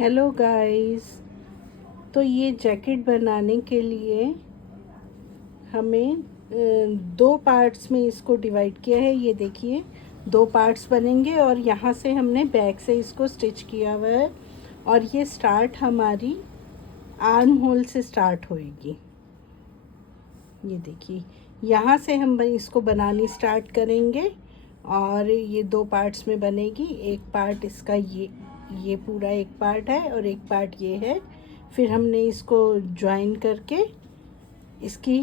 Hello guys. तो ये jacket बनाने के लिए हमें दो पार्ट्स में इसको डिवाइड किया है। ये देखिए, दो पार्ट्स बनेंगे और यहाँ से हमने बैक से इसको स्टिच किया हुआ है। और ये स्टार्ट हमारी आर्म होल से स्टार्ट होएगी। ये देखिए, यहाँ से हम इसको बनानी स्टार्ट करेंगे और ये दो पार्ट्स में बनेगी। एक पार्ट इसका ये पूरा एक पार्ट है और एक पार्ट ये है। फिर हमने इसको ज्वाइन करके इसकी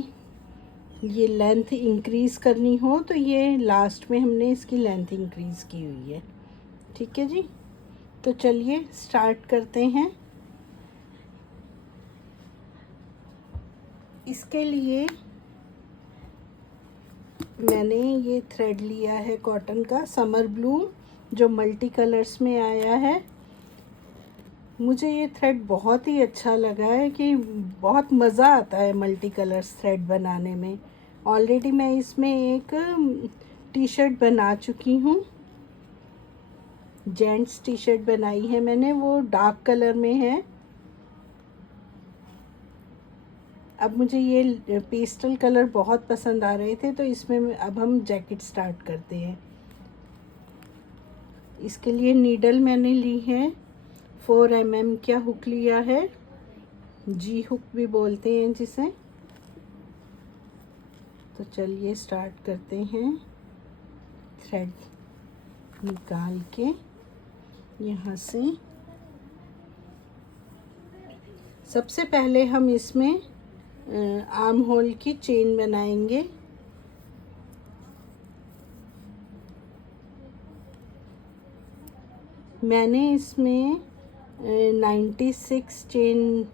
ये लेंथ इंक्रीज़ करनी हो तो ये लास्ट में हमने इसकी लेंथ इंक्रीज़ की हुई है। ठीक है जी, तो चलिए स्टार्ट करते हैं। इसके लिए मैंने ये थ्रेड लिया है कॉटन का समर ब्लूम, जो मल्टी कलर्स में आया है। मुझे ये थ्रेड बहुत ही अच्छा लगा है कि बहुत मज़ा आता है मल्टी कलर्स थ्रेड बनाने में। ऑलरेडी मैं इसमें एक टी शर्ट बना चुकी हूँ, जेंट्स टी शर्ट बनाई है मैंने, वो डार्क कलर में है। अब मुझे ये पेस्टल कलर बहुत पसंद आ रहे थे तो इसमें अब हम जैकेट स्टार्ट करते हैं। इसके लिए नीडल मैंने ली है 4 mm का हुक लिया है, जी हुक भी बोलते हैं जिसे। तो चलिए स्टार्ट करते हैं। थ्रेड निकाल के यहाँ से सबसे पहले हम इसमें आर्म होल की चेन बनाएंगे। मैंने इसमें 96 चेन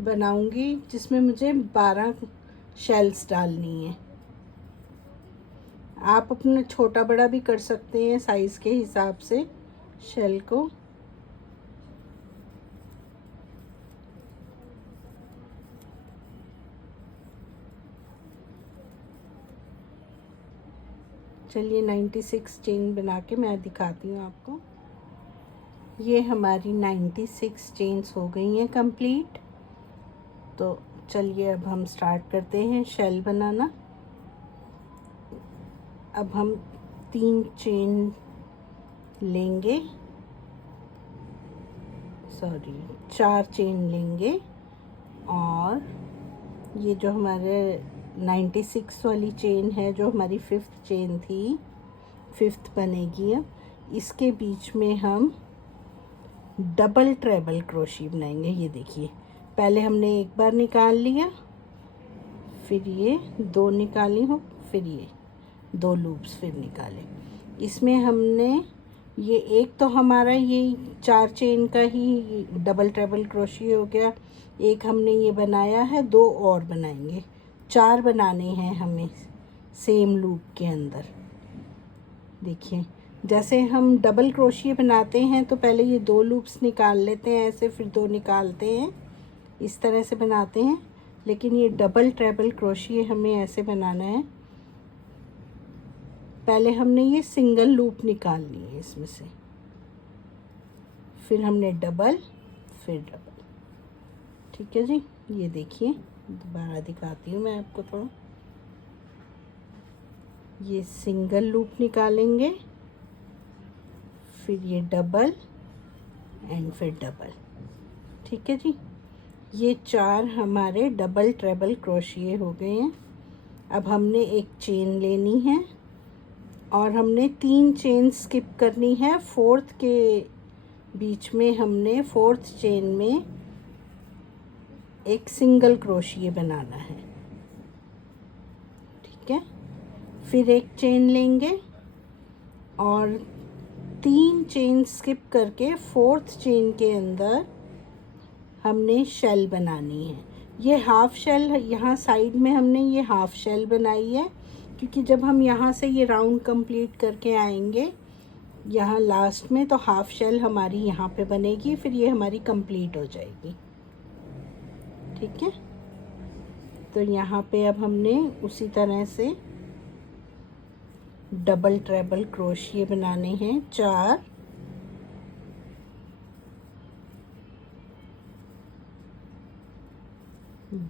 बनाऊंगी, जिसमें मुझे 12 शेल्स डालनी है। आप अपना छोटा बड़ा भी कर सकते हैं साइज़ के हिसाब से शेल को। चलिए 96 चेन बना के मैं दिखाती हूँ आपको। ये हमारी 96 चेन्स हो गई हैं कंप्लीट। तो चलिए अब हम स्टार्ट करते हैं शेल बनाना। अब हम 3 चेन लेंगे, 4 चेन लेंगे और ये जो हमारे 96 वाली चेन है, जो हमारी 5th चेन थी, 5th बनेगी। अब इसके बीच में हम डबल ट्रेबल क्रोशी बनाएंगे। ये देखिए, पहले हमने एक बार निकाल लिया, फिर ये 2 निकाली हूँ, फिर ये 2 लूप्स फिर निकाले। इसमें हमने ये एक तो हमारा ये 4 चेन का ही डबल ट्रेबल क्रोशी हो गया। एक हमने ये बनाया है, 2 और बनाएंगे, 4 बनाने हैं हमें सेम लूप के अंदर। देखिए, जैसे हम डबल क्रोशिया बनाते हैं तो पहले ये 2 लूप्स निकाल लेते हैं ऐसे, फिर 2 निकालते हैं, इस तरह से बनाते हैं। लेकिन ये डबल ट्रेबल क्रोशिया हमें ऐसे बनाना है। पहले हमने ये सिंगल लूप निकालनी है इसमें से, फिर हमने डबल, फिर डबल। ठीक है जी, ये देखिए, दोबारा दिखाती हूँ मैं आपको थोड़ा। ये सिंगल लूप निकालेंगे, फिर ये डबल एंड फिर डबल। ठीक है जी, ये 4 हमारे डबल ट्रेबल क्रोशिए हो गए हैं। अब हमने एक चेन लेनी है और हमने 3 चेन स्किप करनी है। 4th के बीच में हमने 4th चेन में एक सिंगल क्रोशिए बनाना है। ठीक है, फिर एक चेन लेंगे और 3 चेन स्किप करके 4th चेन के अंदर हमने शेल बनानी है। ये हाफ शेल, यहाँ साइड में हमने ये हाफ शेल बनाई है, क्योंकि जब हम यहाँ से ये राउंड कंप्लीट करके आएंगे यहाँ लास्ट में, तो हाफ शेल हमारी यहाँ पे बनेगी, फिर ये हमारी कंप्लीट हो जाएगी। ठीक है, तो यहाँ पे अब हमने उसी तरह से डबल ट्रेबल क्रोशिए बनाने हैं 4।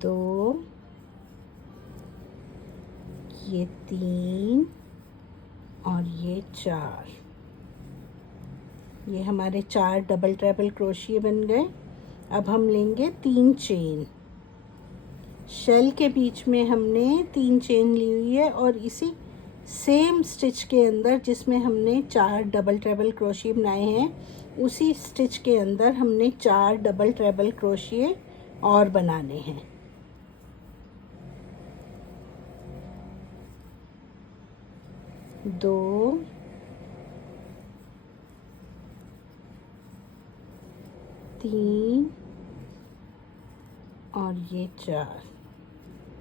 2, ये 3 और ये 4। ये हमारे 4 डबल ट्रेबल क्रोशिया बन गए। अब हम लेंगे 3 चेन। शेल के बीच में हमने 3 चेन ली हुई है और इसी सेम स्टिच के अंदर जिसमें हमने 4 डबल ट्रेबल क्रोशिया बनाए हैं, उसी स्टिच के अंदर हमने 4 डबल ट्रेबल क्रोशिया और बनाने हैं। दो, 3 और ये 4।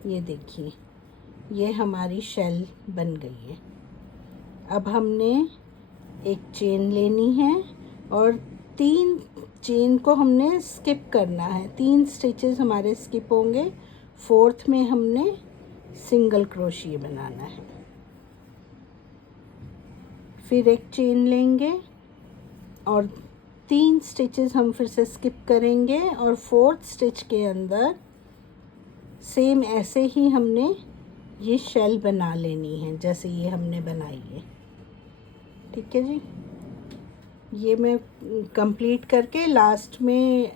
ये देखिए, ये हमारी शेल बन गई है। अब हमने एक चेन लेनी है और 3 चेन को हमने स्किप करना है। 3 स्टिचेस हमारे स्किप होंगे। 4th में हमने सिंगल क्रोशिया बनाना है। फिर एक चेन लेंगे और 3 स्टिचेस हम फिर से स्किप करेंगे और 4th स्टिच के अंदर सेम ऐसे ही हमने ये शेल बना लेनी है जैसे ये हमने बनाई है। ठीक है जी। ये मैं कंप्लीट करके लास्ट में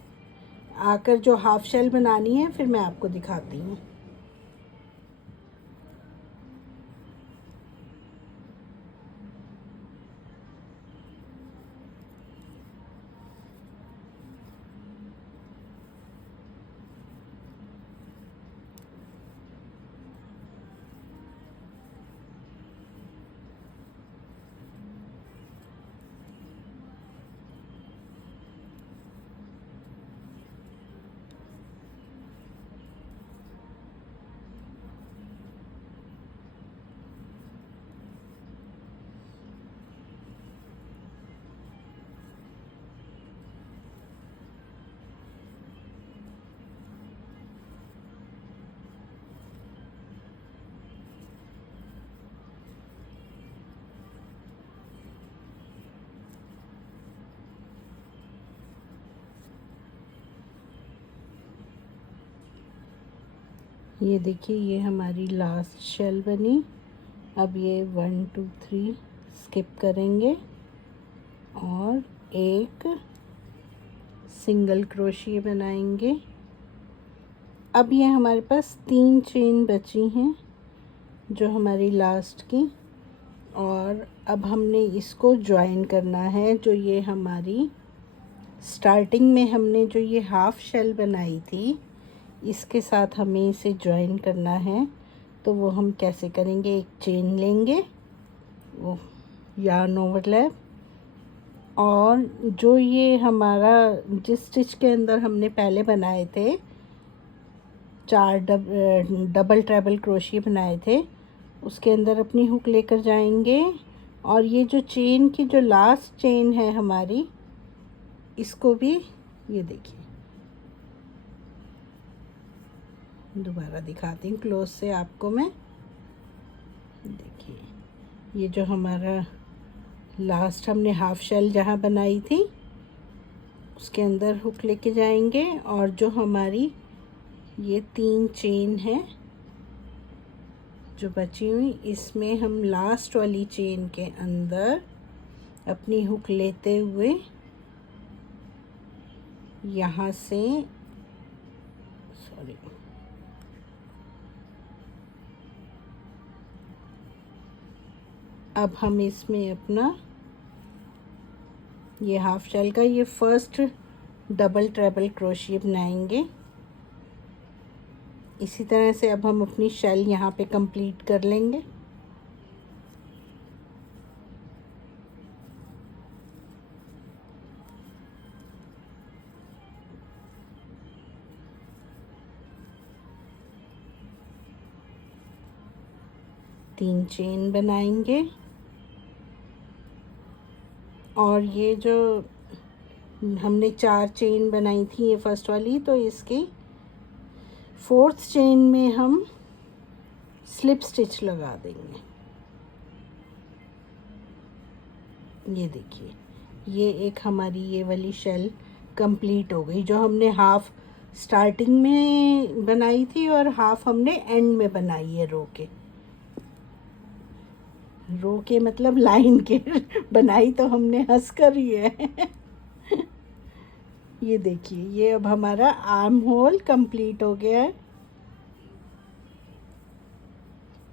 आकर जो हाफ शेल बनानी है फिर मैं आपको दिखाती हूँ। ये देखिए, ये हमारी लास्ट शेल बनी। अब ये 1 2 3 स्किप करेंगे और एक सिंगल क्रोशिया बनाएंगे। अब ये हमारे पास 3 चेन बची हैं जो हमारी लास्ट की, और अब हमने इसको ज्वाइन करना है। जो ये हमारी स्टार्टिंग में हमने जो ये हाफ शेल बनाई थी, इसके साथ हमें इसे ज्वाइन करना है। तो वो हम कैसे करेंगे, एक चेन लेंगे, वो यार्न ओवरलैप, और जो ये हमारा जिस स्टिच के अंदर हमने पहले बनाए थे 4 डबल ट्रेबल क्रोशिया बनाए थे, उसके अंदर अपनी हुक लेकर जाएंगे और ये जो चेन की जो लास्ट चेन है हमारी, इसको भी ये देखिए, दोबारा दिखाती हूँ क्लोज से आपको मैं। देखिए, ये जो हमारा लास्ट हमने हाफ शेल जहाँ बनाई थी उसके अंदर हुक लेके जाएंगे और जो हमारी ये 3 चेन है जो बची हुई, इसमें हम लास्ट वाली चेन के अंदर अपनी हुक लेते हुए यहाँ से, सॉरी, अब हम इसमें अपना ये हाफ शेल का ये फर्स्ट डबल ट्रेबल क्रोशिया बनाएंगे। इसी तरह से अब हम अपनी शेल यहाँ पे कंप्लीट कर लेंगे। तीन चेन बनाएंगे और ये जो हमने 4 चेन बनाई थी ये फर्स्ट वाली, तो इसकी 4th चेन में हम स्लिप स्टिच लगा देंगे। ये देखिए, ये एक हमारी ये वाली शेल कंप्लीट हो गई। जो हमने हाफ स्टार्टिंग में बनाई थी और हाफ हमने एंड में बनाई है रो के मतलब लाइन के बनाई तो हमने हंस कर ही है। ये देखिए, ये अब हमारा आर्म होल कंप्लीट हो गया है।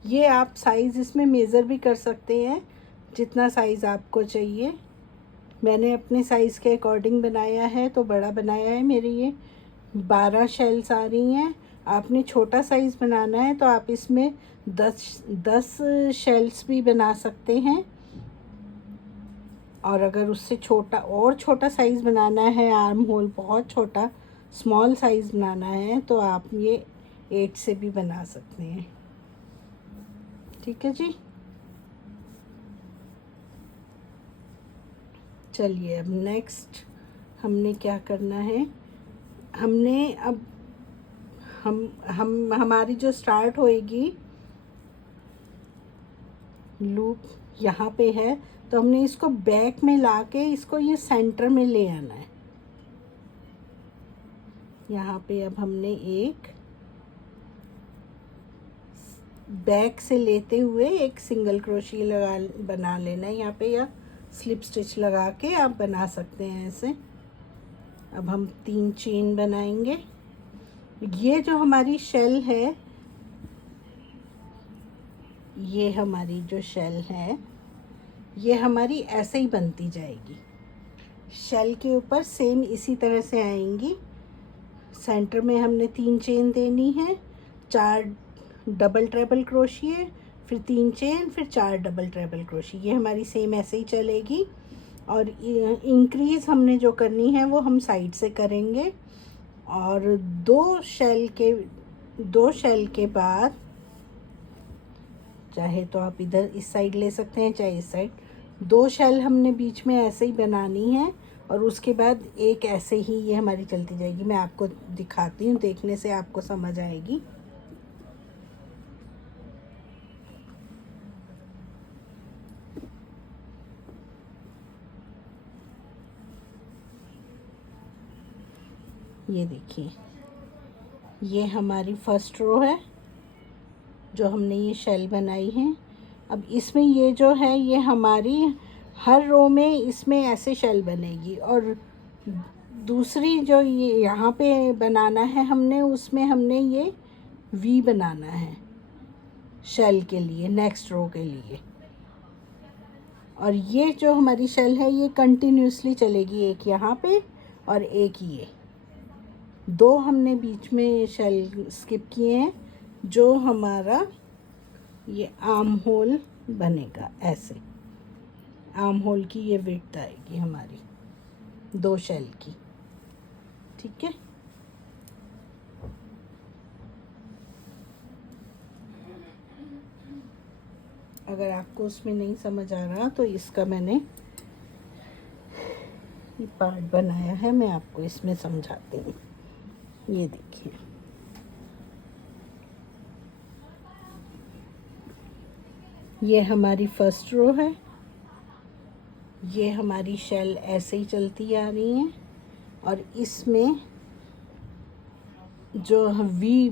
ये आप साइज़ इसमें मेज़र भी कर सकते हैं, जितना साइज़ आपको चाहिए। मैंने अपने साइज़ के अकॉर्डिंग बनाया है, तो बड़ा बनाया है। मेरी ये 12 शेल्स आ रही हैं। आपने छोटा साइज़ बनाना है तो आप इसमें 10 शेल्स भी बना सकते हैं, और अगर उससे छोटा साइज़ बनाना है, आर्म होल बहुत छोटा स्मॉल साइज़ बनाना है, तो आप ये 8 से भी बना सकते हैं। ठीक है जी। चलिए, अब नेक्स्ट हमने क्या करना है, हमने अब हमारी जो स्टार्ट होएगी लूप यहाँ पे है, तो हमने इसको बैक में लाके इसको ये सेंटर में ले आना है। यहाँ पे अब हमने एक बैक से लेते हुए एक सिंगल क्रोशिया बना लेना है यहाँ पे, या स्लिप स्टिच लगा के आप बना सकते हैं ऐसे। अब हम 3 चेन बनाएंगे। ये जो हमारी शेल है, ये हमारी जो शेल है, ये हमारी ऐसे ही बनती जाएगी। शेल के ऊपर सेम इसी तरह से आएंगी। सेंटर में हमने 3 चेन देनी है, 4 डबल ट्रेबल क्रोशिए, फिर 3 चेन, फिर 4 डबल ट्रेबल क्रोशिए। ये हमारी सेम ऐसे ही चलेगी। और इंक्रीज़ हमने जो करनी है वो हम साइड से करेंगे। और 2 शेल के बाद, चाहे तो आप इधर इस साइड ले सकते हैं, चाहे इस साइड, 2 शेल हमने बीच में ऐसे ही बनानी है, और उसके बाद एक ऐसे ही ये हमारी चलती जाएगी। मैं आपको दिखाती हूँ, देखने से आपको समझ आएगी। ये देखिए, ये हमारी फर्स्ट रो है जो हमने ये शेल बनाई है। अब इसमें ये जो है, ये हमारी हर रो में इसमें ऐसे शेल बनेगी, और दूसरी जो ये यहाँ पे बनाना है हमने, उसमें हमने ये वी बनाना है शेल के लिए, नेक्स्ट रो के लिए। और ये जो हमारी शेल है ये कंटिन्यूसली चलेगी, एक यहाँ पे और एक ये। 2 हमने बीच में शेल स्किप किए हैं, जो हमारा ये आर्म होल बनेगा। ऐसे आर्म होल की ये विड्थ आएगी हमारी 2 शेल की। ठीक है। अगर आपको उसमें नहीं समझ आ रहा तो इसका मैंने ये पार्ट बनाया है, मैं आपको इसमें समझाती हूँ। ये देखिए, ये हमारी फर्स्ट रो है। ये हमारी शेल ऐसे ही चलती आ रही हैं, और इसमें जो वी,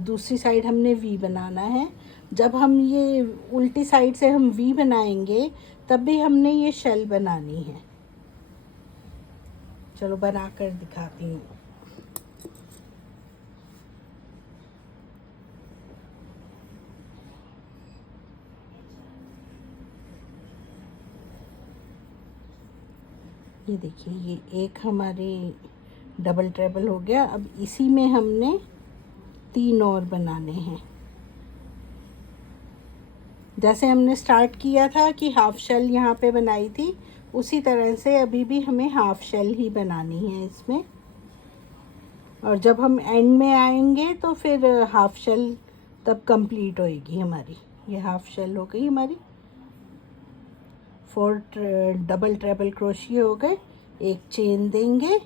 दूसरी साइड हमने वी बनाना है। जब हम ये उल्टी साइड से हम वी बनाएंगे, तब भी हमने ये शेल बनानी है। चलो बना कर दिखाती हूँ। ये देखिए, ये एक हमारी डबल ट्रेबल हो गया। अब इसी में हमने 3 और बनाने हैं। जैसे हमने स्टार्ट किया था कि हाफ शेल यहाँ पे बनाई थी, उसी तरह से अभी भी हमें हाफ शेल ही बनानी है इसमें। और जब हम एंड में आएंगे तो फिर हाफ शेल तब कंप्लीट होएगी हमारी। ये हाफ शेल हो गई हमारी। 4 डबल ट्रेबल क्रोशिया हो गए, एक चेन देंगे।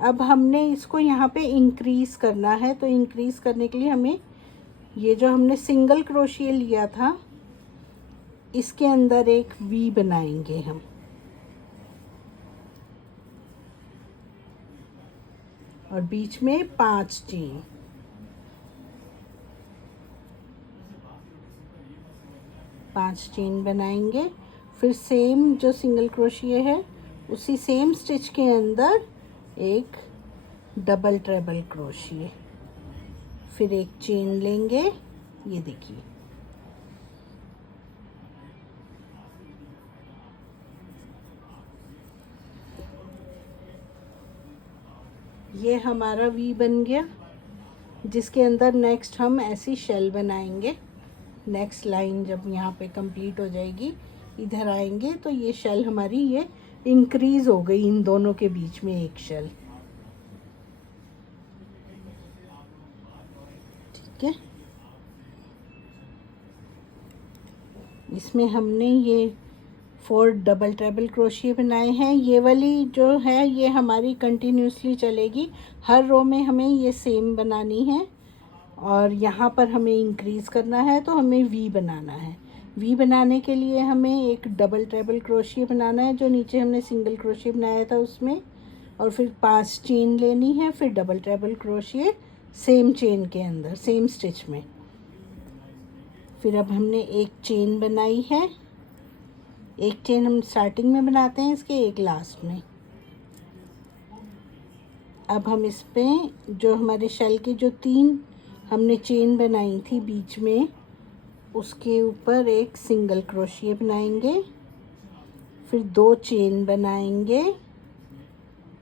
अब हमने इसको यहाँ पे इंक्रीज़ करना है, तो इंक्रीज़ करने के लिए हमें ये जो हमने सिंगल क्रोशिया लिया था, इसके अंदर एक वी बनाएंगे हम। और बीच में 5 चेन। पांच चेन बनाएंगे। फिर सेम जो सिंगल क्रोशिया है उसी सेम स्टिच के अंदर एक डबल ट्रेबल क्रोशिया, फिर एक चेन लेंगे। ये देखिए, ये हमारा वी बन गया, जिसके अंदर नेक्स्ट हम ऐसी शेल बनाएंगे। नेक्स्ट लाइन जब यहाँ पे कंप्लीट हो जाएगी, इधर आएंगे तो ये शेल हमारी ये इंक्रीज हो गई, इन दोनों के बीच में एक शेल। ठीक है, इसमें हमने ये 4 डबल ट्रेबल क्रोशिया बनाए हैं। ये वाली जो है ये हमारी कंटिन्यूसली चलेगी, हर रो में हमें ये सेम बनानी है। और यहाँ पर हमें इंक्रीज़ करना है तो हमें वी बनाना है। वी बनाने के लिए हमें एक डबल ट्रेबल क्रोशिया बनाना है, जो नीचे हमने सिंगल क्रोशिया बनाया था उसमें, और फिर 5 चेन लेनी है, फिर डबल ट्रेबल क्रोशिया सेम चेन के अंदर सेम स्टिच में। फिर अब हमने एक चेन बनाई है, एक चेन हम स्टार्टिंग में बनाते हैं इसके, एक लास्ट में। अब हम इस पे जो हमारे शेल की जो 3 हमने चेन बनाई थी बीच में, उसके ऊपर एक सिंगल क्रोशिया बनाएंगे, फिर 2 चेन बनाएंगे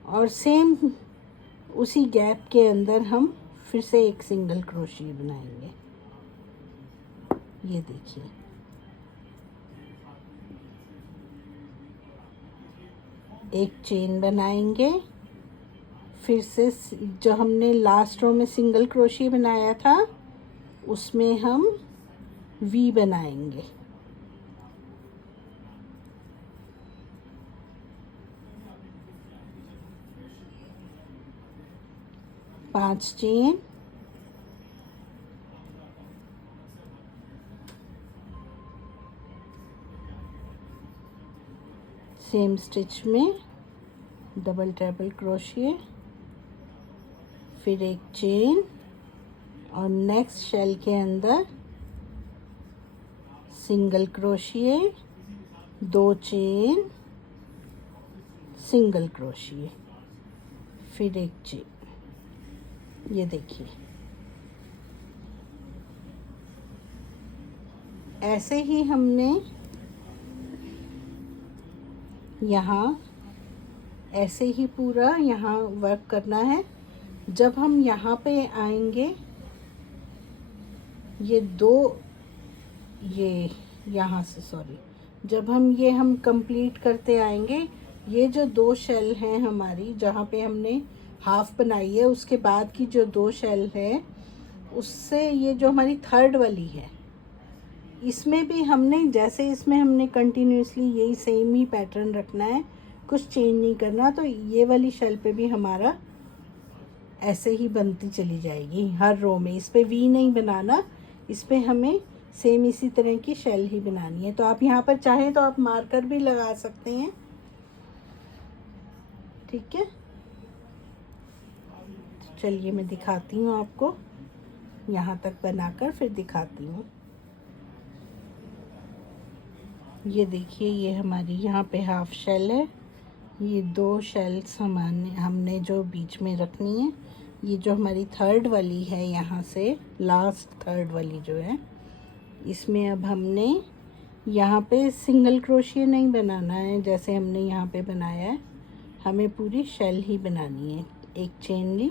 और सेम उसी गैप के अंदर हम फिर से एक सिंगल क्रोशिया बनाएंगे। ये देखिए, एक चेन बनाएंगे, फिर से जो हमने लास्ट रो में सिंगल क्रोशिया बनाया था उसमें हम वी बनाएंगे। पांच चेन, सेम स्टिच में डबल ट्रेबल क्रोशिया, फिर एक चेन और नेक्स्ट शेल के अंदर single crochet, 2 chain, single crochet, फिर एक चेन। ये देखिए, ऐसे ही हमने यहाँ ऐसे ही पूरा यहाँ वर्क करना है। जब हम यहाँ पे आएंगे, ये 2 ये यहाँ से सॉरी, जब हम कंप्लीट करते आएंगे, ये जो 2 शेल हैं हमारी, जहाँ पे हमने हाफ बनाई है उसके बाद की जो 2 शेल है, उससे ये जो हमारी थर्ड वाली है, इसमें भी हमने जैसे इसमें हमने कंटिन्यूसली यही सेम ही पैटर्न रखना है, कुछ चेंज नहीं करना। तो ये वाली शेल पे भी हमारा ऐसे ही बनती चली जाएगी हर रो में। इस पे वी नहीं बनाना, इस पे हमें सेम इसी तरह की शेल ही बनानी है। तो आप यहाँ पर चाहें तो आप मार्कर भी लगा सकते हैं। ठीक है, चलिए मैं दिखाती हूँ आपको, यहाँ तक बनाकर फिर दिखाती हूँ। ये देखिए, ये हमारी यहाँ पे हाफ शेल है, ये 2 शेल्स हमने जो बीच में रखनी है। ये जो हमारी थर्ड वाली है, यहाँ से लास्ट थर्ड वाली जो है, इसमें अब हमने यहाँ पे सिंगल क्रोशिया नहीं बनाना है जैसे हमने यहाँ पे बनाया है, हमें पूरी शेल ही बनानी है। एक चेन ली,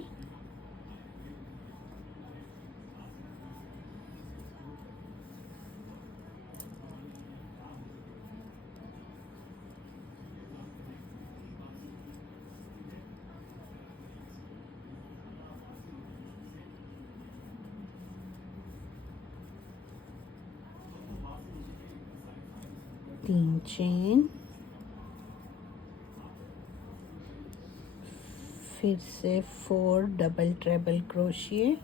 तीन चेन, फिर से 4 डबल ट्रेबल क्रोशिया,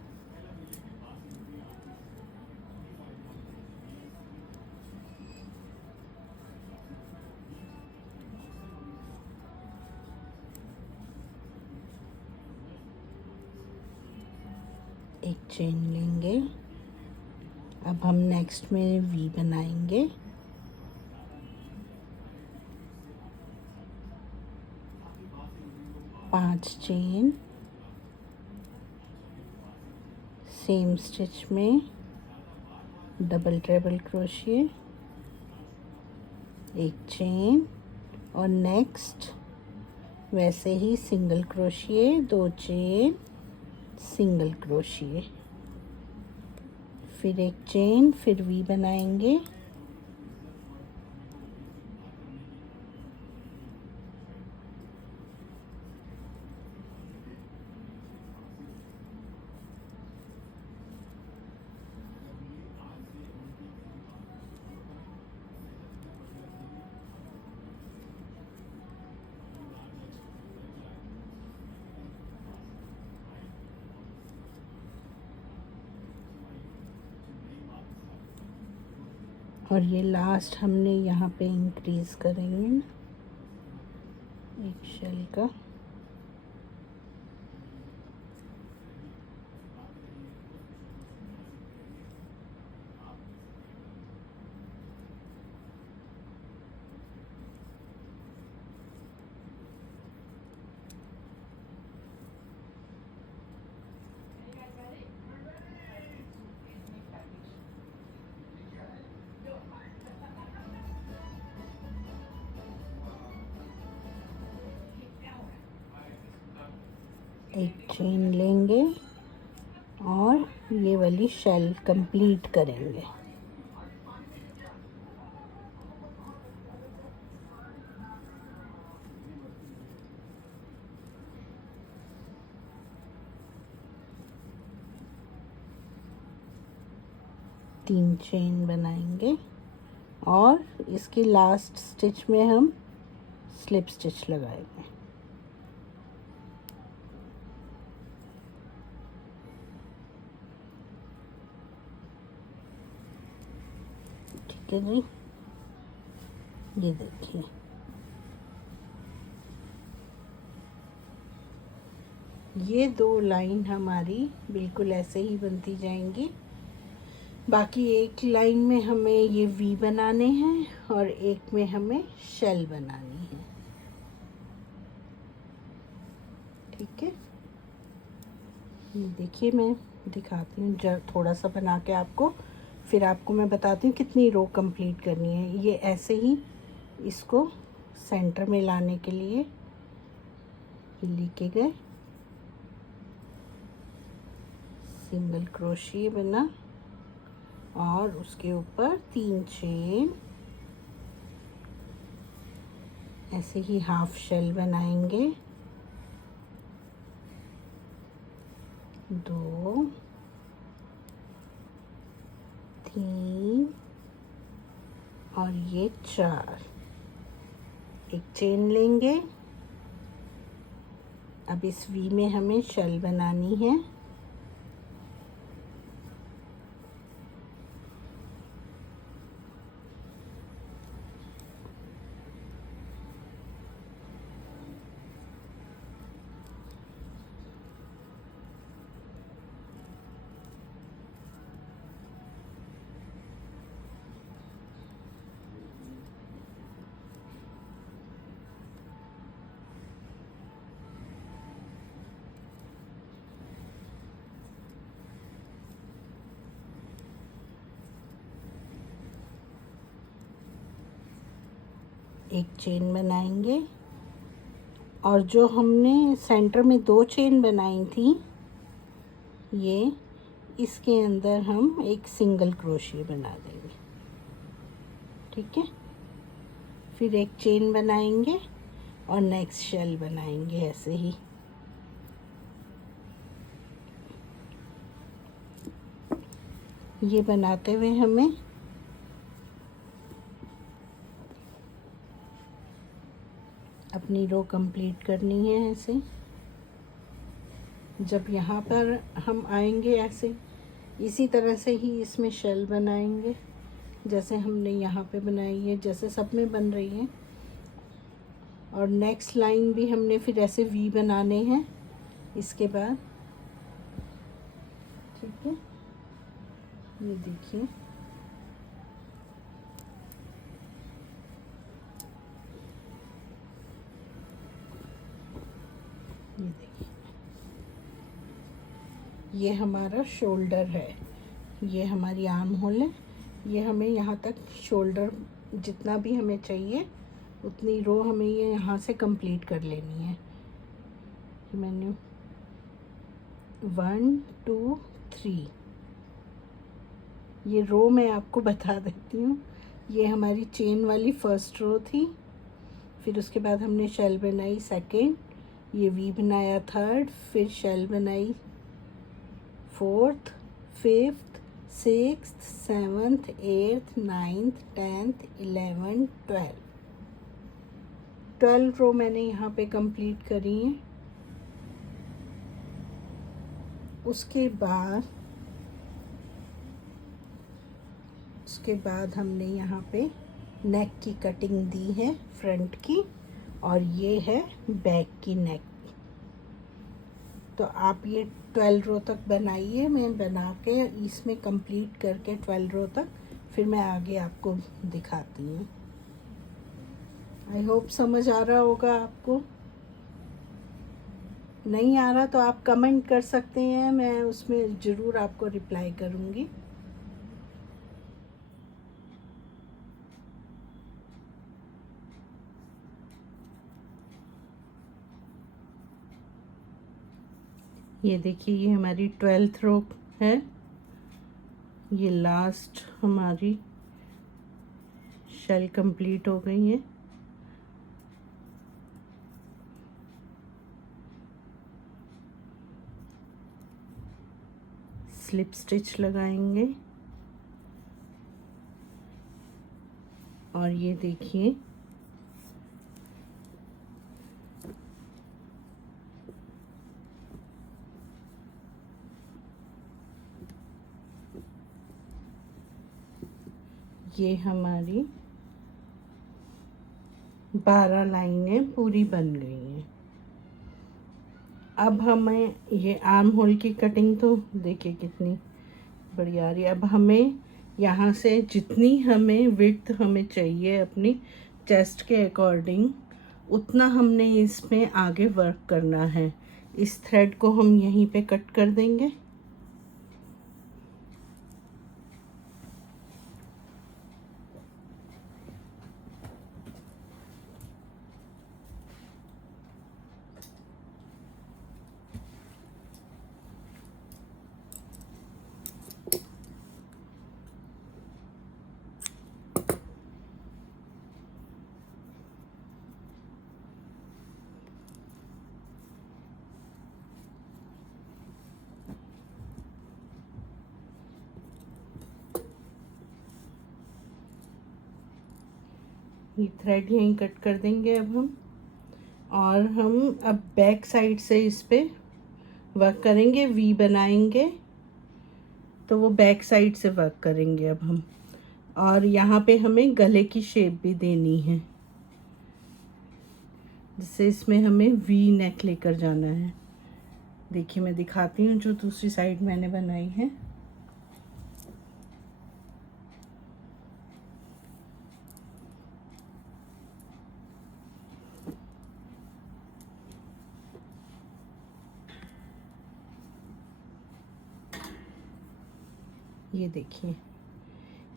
चेन लेंगे। अब हम नेक्स्ट में वी बनाएंगे। पांच चेन सेम स्टिच में डबल ट्रिपल क्रोशिए, एक चेन और नेक्स्ट वैसे ही सिंगल क्रोशिए, दो चेन, सिंगल क्रोशिए, फिर एक चेन, फिर वी बनाएंगे। और ये लास्ट हमने यहाँ पे इंक्रीज करेंगे ना एक शेल का। एक चेन लेंगे और ये वाली शेल कंप्लीट करेंगे। तीन चेन बनाएंगे और इसकी लास्ट स्टिच में हम स्लिप स्टिच लगाएंगे। ठीक है जी, ये देखिए ये दो लाइन हमारी बिल्कुल ऐसे ही बनती जाएंगी। बाकी एक लाइन में हमें ये वी बनाने हैं और एक में हमें शेल बनानी है। ठीक है, ये देखिए मैं दिखाती हूँ जब थोड़ा सा बना के आपको, फिर आपको मैं बताती हूँ कितनी रो कंप्लीट करनी है। ये ऐसे ही इसको सेंटर में लाने के लिए लेके गए, सिंगल क्रोशिए बना और उसके ऊपर तीन चेन, ऐसे ही हाफ शेल बनाएंगे, दो, तीन और ये चार। एक चेन लेंगे। अब इस वी में हमें शेल बनानी है। एक चेन बनाएंगे और जो हमने सेंटर में दो चेन बनाई थी, ये इसके अंदर हम एक सिंगल क्रोशिए बना देंगे। ठीक है, फिर एक चेन बनाएंगे और नेक्स्ट शेल बनाएंगे ऐसे ही। ये बनाते हुए हमें अपनी रो कंप्लीट करनी है। ऐसे जब यहाँ पर हम आएंगे ऐसे इसी तरह से ही इसमें शेल बनाएंगे जैसे हमने यहाँ पे बनाई है, जैसे सब में बन रही है। और नेक्स्ट लाइन भी हमने फिर ऐसे वी बनाने हैं इसके बाद। ठीक ठीक है, ये देखिए ये देखिए, ये हमारा शोल्डर है, ये हमारी आर्म होल है। ये हमें यहाँ तक शोल्डर जितना भी हमें चाहिए उतनी रो हमें ये यहाँ से कंप्लीट कर लेनी है। मैंने 1 2 3 ये रो मैं आपको बता देती हूँ। ये हमारी चेन वाली फर्स्ट रो थी, फिर उसके बाद हमने शेल बनाई सेकेंड, ये वी बनाया थर्ड, फिर शेल बनाई fourth, fifth, sixth, seventh, eighth, ninth, 10th, 11th, 12 रो मैंने यहाँ पे कंप्लीट करी है। उसके बाद हमने यहाँ पे नेक की कटिंग दी है फ्रंट की, और ये है बैक की नेक। तो आप ये 12 रो तक बनाइए, मैं बना के इसमें कंप्लीट करके 12 रो तक फिर मैं आगे आपको दिखाती हूँ। आई होप समझ आ रहा होगा आपको। नहीं आ रहा तो आप कमेंट कर सकते हैं, मैं उसमें ज़रूर आपको रिप्लाई करूँगी। ये देखिए, ये हमारी 12th रो है, ये लास्ट हमारी शेल कंप्लीट हो गई है। स्लिप स्टिच लगाएंगे और ये देखिए ये हमारी 12 लाइनें पूरी बन गई हैं। अब हमें ये आर्म होल की कटिंग तो देखिए कितनी बढ़िया आ रही है। अब हमें यहाँ से जितनी हमें विड्थ हमें चाहिए अपनी चेस्ट के अकॉर्डिंग उतना हमने इसमें आगे वर्क करना है। इस थ्रेड को हम यहीं पे कट कर देंगे। ये थ्रेड यहीं कट कर देंगे अब हम, और हम अब बैक साइड से इस पे वर्क करेंगे। वी बनाएंगे तो वो बैक साइड से वर्क करेंगे अब हम, और यहाँ पे हमें गले की शेप भी देनी है, जिससे इसमें हमें वी नेक लेकर जाना है। देखिए मैं दिखाती हूँ जो दूसरी साइड मैंने बनाई है। ये देखिए,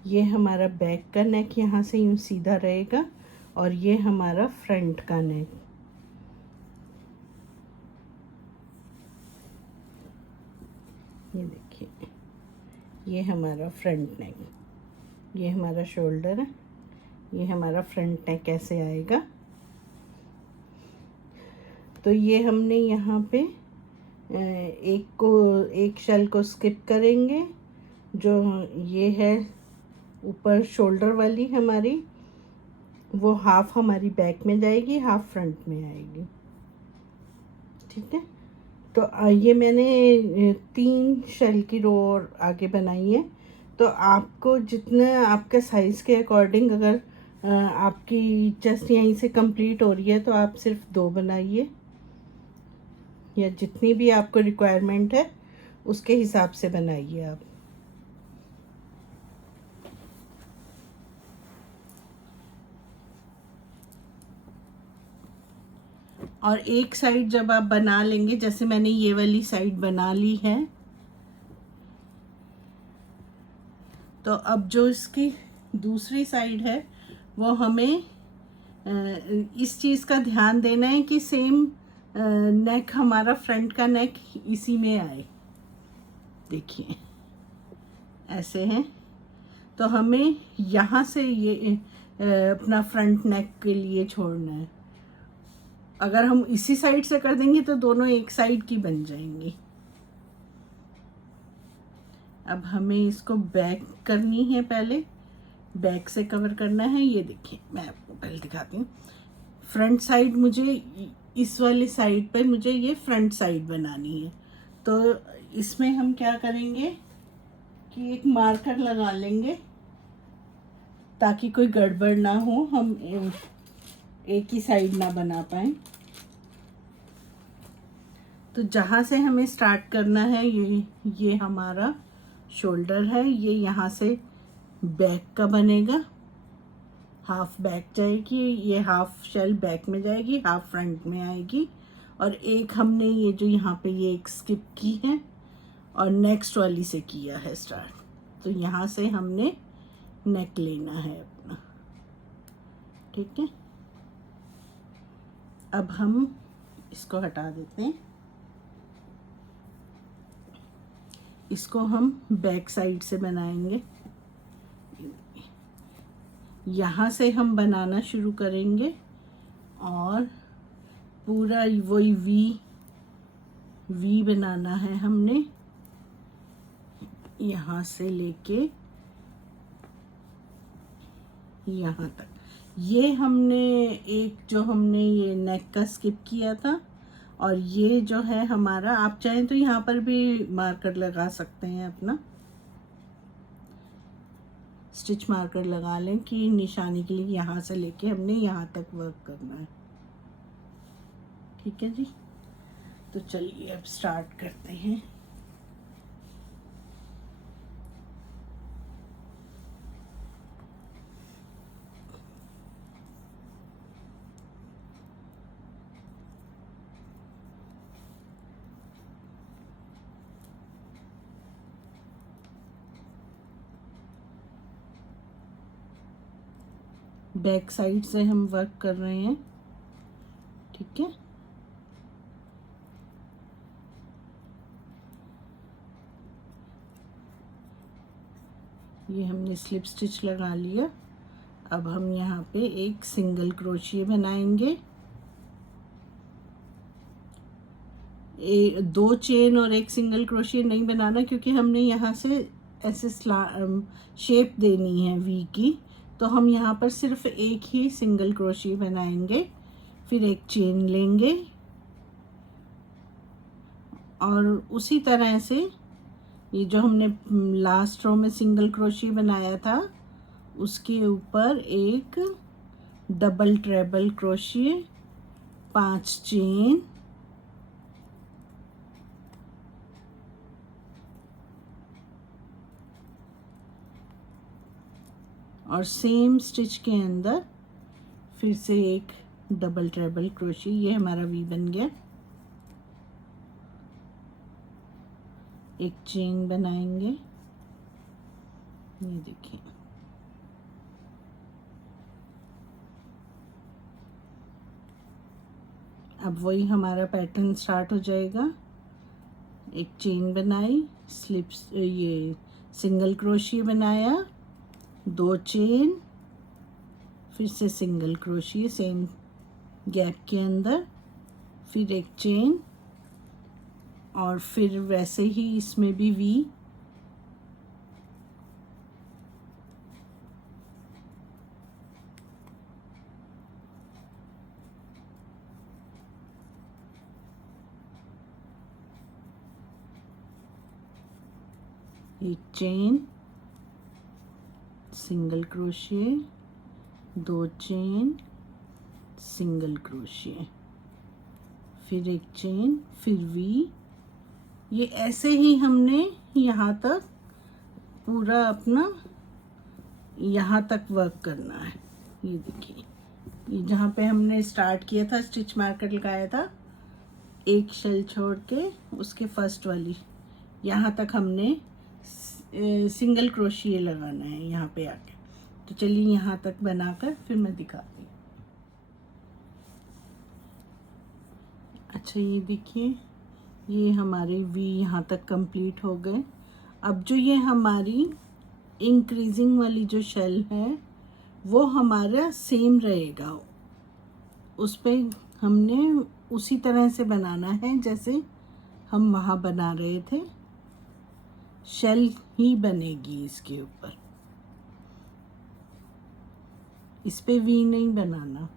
ये हमारा बैक का नेक यहाँ से यूँ सीधा रहेगा और ये हमारा फ्रंट का नेक। ये देखिए, ये हमारा फ्रंट नेक, ये हमारा शोल्डर है, ये हमारा फ्रंट नेक ऐसे आएगा। तो ये हमने यहाँ पे एक शेल को स्किप करेंगे, जो ये है ऊपर शोल्डर वाली हमारी, वो हाफ हमारी बैक में जाएगी, हाफ फ्रंट में आएगी। ठीक है, तो ये मैंने 3 शेल की रो और आगे बनाई है। तो आपको जितना आपके साइज़ के अकॉर्डिंग, अगर आपकी चेस्ट यहीं से कंप्लीट हो रही है तो आप सिर्फ 2 बनाइए, या जितनी भी आपको रिक्वायरमेंट है उसके हिसाब से बनाइए आप। और एक साइड जब आप बना लेंगे, जैसे मैंने ये वाली साइड बना ली है, तो अब जो इसकी दूसरी साइड है वो हमें इस चीज़ का ध्यान देना है कि सेम नेक, हमारा फ्रंट का नेक इसी में आए। देखिए ऐसे हैं, तो हमें यहाँ से ये अपना फ्रंट नेक के लिए छोड़ना है। अगर हम इसी साइड से कर देंगे तो दोनों एक साइड की बन जाएंगी। अब हमें इसको बैक करनी है, पहले बैक से कवर करना है। ये देखिए मैं आपको पहले दिखाती हूँ। फ्रंट साइड मुझे इस वाली साइड पर मुझे ये फ्रंट साइड बनानी है। तो इसमें हम क्या करेंगे कि एक मार्कर लगा लेंगे ताकि कोई गड़बड़ ना हो, हम एक ही साइड ना बना पाए। तो जहाँ से हमें स्टार्ट करना है, ये हमारा शोल्डर है, ये यहाँ से बैक का बनेगा, हाफ बैक जाएगी, ये हाफ शेल बैक में जाएगी, हाफ फ्रंट में आएगी। और एक हमने ये जो यहाँ पे ये एक स्किप की है और नेक्स्ट वाली से किया है स्टार्ट। तो यहाँ से हमने नेक लेना है अपना, ठीक है। अब हम इसको हटा देते हैं। इसको हम बैक साइड से बनाएंगे। यहाँ से हम बनाना शुरू करेंगे और पूरा वही वी बनाना है हमने, यहाँ से लेके यहाँ तक। ये हमने एक जो हमने ये नेक का स्किप किया था, और ये जो है हमारा, आप चाहें तो यहाँ पर भी मार्कर लगा सकते हैं, अपना स्टिच मार्कर लगा लें कि निशानी के लिए यहाँ से लेके हमने यहाँ तक वर्क करना है, ठीक है जी। तो चलिए अब स्टार्ट करते हैं। बैक साइड से हम वर्क कर रहे हैं, ठीक है। ये हमने स्लिप स्टिच लगा लिया। अब हम यहाँ पे एक सिंगल क्रोशिया बनाएंगे, दो चेन और एक सिंगल क्रोशिया नहीं बनाना, क्योंकि हमने यहाँ से ऐसे शेप देनी है वी की। तो हम यहाँ पर सिर्फ एक ही सिंगल क्रोशिया बनाएंगे, फिर एक चेन लेंगे और उसी तरह से ये जो हमने लास्ट रो में सिंगल क्रोशिया बनाया था उसके ऊपर एक डबल ट्रेबल क्रोशिया, 5 चेन, और सेम स्टिच के अंदर फिर से एक डबल ट्रेबल क्रोशिया। ये हमारा वी बन गया। एक चेन बनाएंगे, ये देखिए। अब वही हमारा पैटर्न स्टार्ट हो जाएगा। एक चेन बनाई, स्लिप्स, ये सिंगल क्रोशिया बनाया, 2 चेन, फिर से सिंगल क्रोशिया सेम गैप के अंदर, फिर एक चेन, और फिर वैसे ही इसमें भी वी, एक chain, single crochet, 2 chain, single crochet, फिर एक चेन, फिर वी, ये ऐसे ही हमने यहाँ तक पूरा अपना यहाँ तक वर्क करना है। ये देखिए, ये जहाँ पे हमने स्टार्ट किया था, स्टिच मार्कर लगाया था, एक शेल छोड़ के उसके फर्स्ट वाली यहाँ तक हमने सिंगल क्रोशिया लगाना है यहाँ पे आके। तो चलिए यहाँ तक बनाकर फिर मैं दिखाती हूँ। अच्छा, ये देखिए, ये हमारे वी यहाँ तक कंप्लीट हो गए। अब जो ये हमारी इंक्रीजिंग वाली जो शेल है वो हमारा सेम रहेगा, उस पर हमने उसी तरह से बनाना है जैसे हम वहाँ बना रहे थे। शेल ही बनेगी इसके ऊपर, इस पे वी नहीं बनाना।